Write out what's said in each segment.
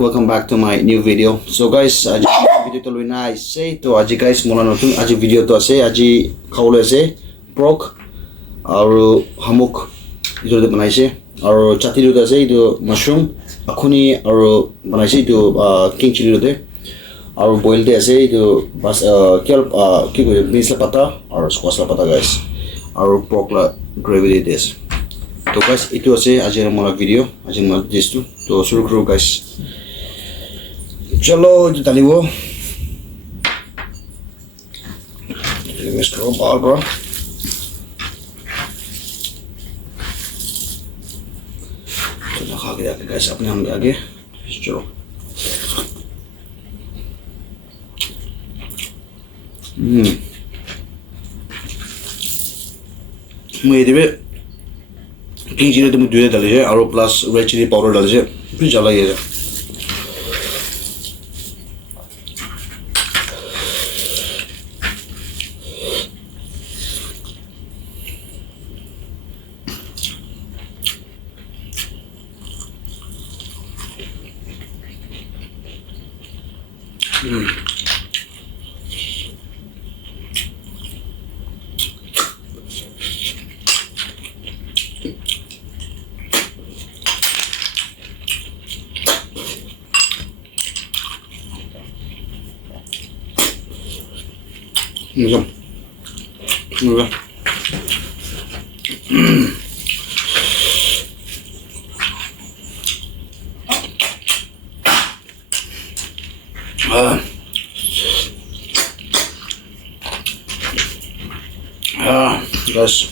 welcome back to my new video. So guys, आज video तो लेना है इससे तो आज guys मोला नतुन आज video तो ऐसे आज खाओले से pork और hammock इधर बनाई से और chutney तो ऐसे इधर mushroom अखुनी और बनाई से इधर king chili होते और boil ते ऐसे इधर बस क्या कोई beans ला पत्ता और squash ला पत्ता guys और pork ला gravy देते हैं. तो guys itu aja आज हमारा वीडियो आज हमारा जिस तो शुरू करो guys. चलो itu tali वो मिक्स करो बार बार. चलो खा के जाके guys अपने हम आगे चलो. मैं इधर king chili तुम दूध डाल दीजिए और प्लस रेड चिली पाउडर डाल दीजिए फिर चला ये Naga. Guys,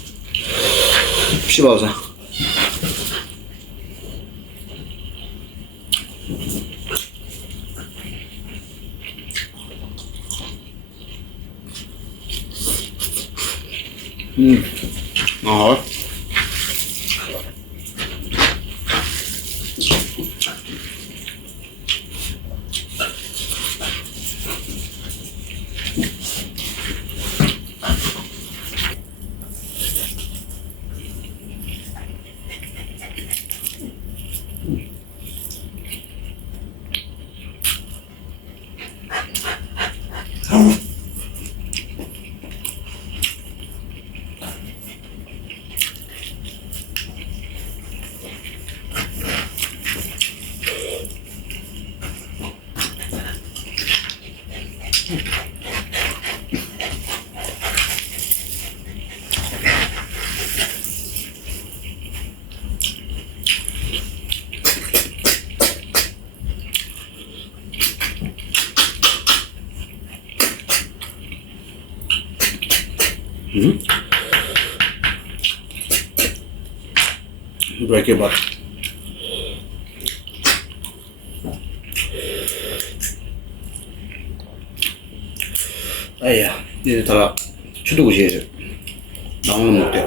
przywożę. Aha. Break your butt. Ayah, ini telah cukup usia. Jangan mudah.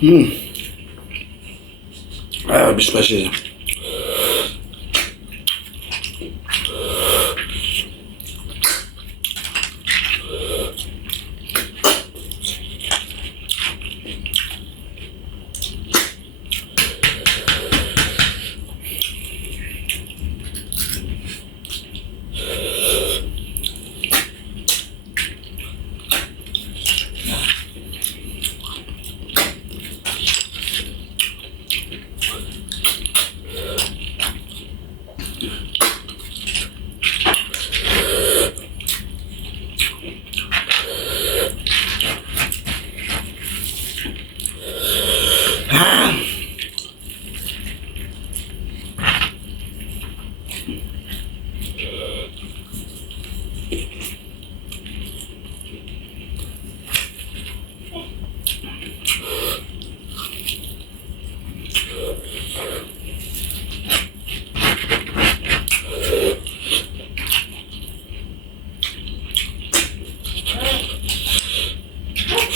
A bit spicy.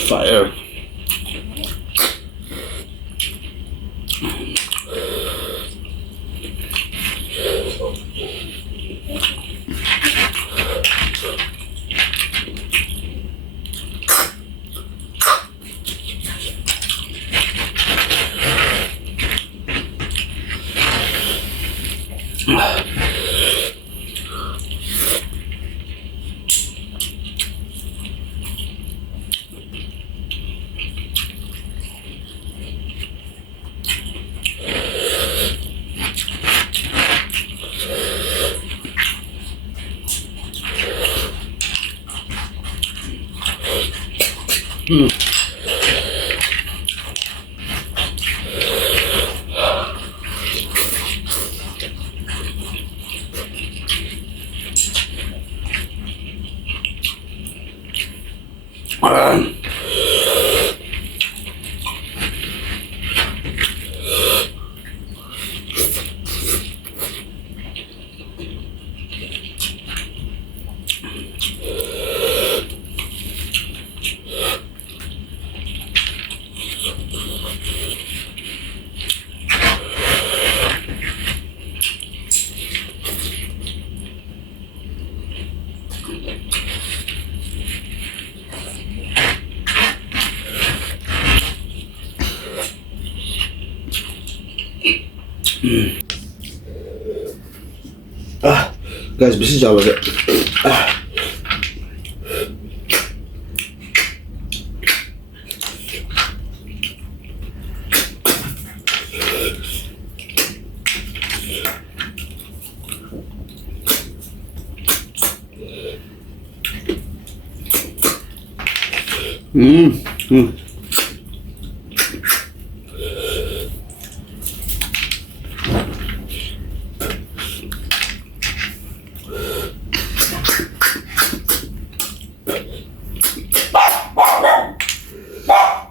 Fire. Guys, bir şey cevabı.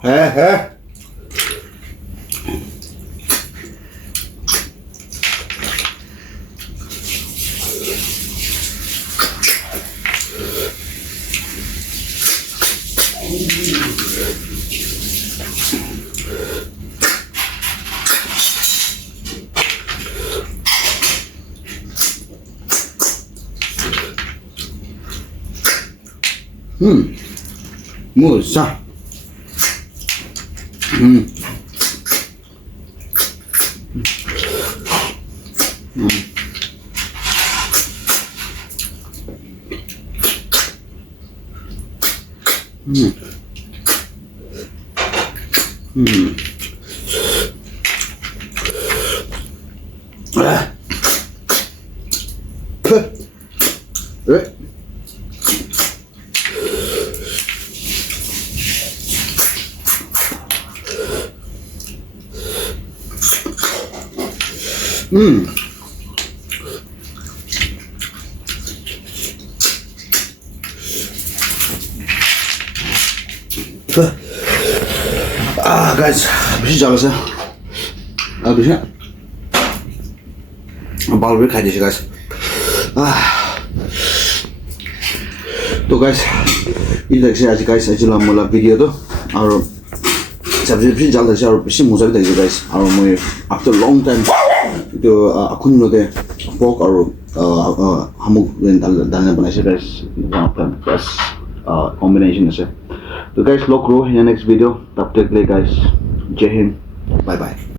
He. Musa. Guys, bir şey çalırsa bir şey बाल भी खाई दीजिए guys. तो guys ये देखिए आज guys आज ला मोला वीडियो तो और sabji bhi jal thakse aru beshi moja bhi thakise guys aru moi after long time to akhun lode pork aru hamuk dalne banaise guys one of them best combination ase so guys log ro next video tab tak le guys jai hind bye bye